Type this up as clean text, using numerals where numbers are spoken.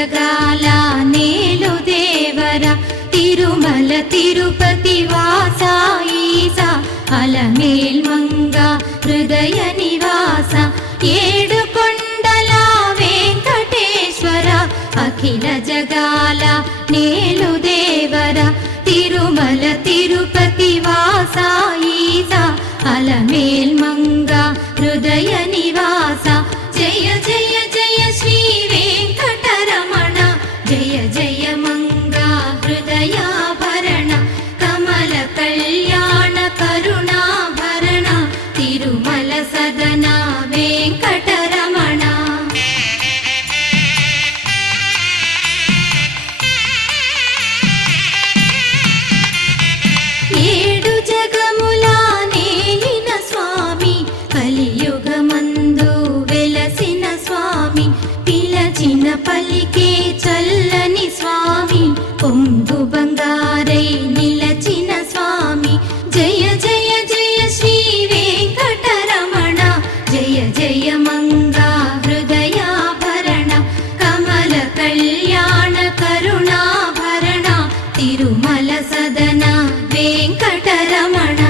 జగాల నేలు దేవర తిరుమల తిరుపతి వాస ఈసా అలమేల్ మంగ హృదయ నివాస ఏడు కొండల వెంకటేశ్వర అఖిల జగాల నేలు దేవర తిరుమల తిరుపతి వాస ఈసా అలమేల్ మంగ హృదయ నివాస జయ జయ జయ శ్రీ వెంకటరమణ జయ జయ మంగ హృదయాభరణ కమల కళ్యాణ కరుణాభరణ తిరుమల సదన వెంకటరమణ. ఏడు జగముల నేలిన స్వామి కలియుగమందు వెలసిన స్వామి పిలచిన పలికే చల్లని స్వామి పొంగు బంగారై నిలచిన స్వామి జయ జయ జయ శ్రీ వెంకటరమణ జయ జయ మంగా హృదయాభరణ కమల కళ్యాణ కరుణాభరణ తిరుమల సదన వెంకటరమణ.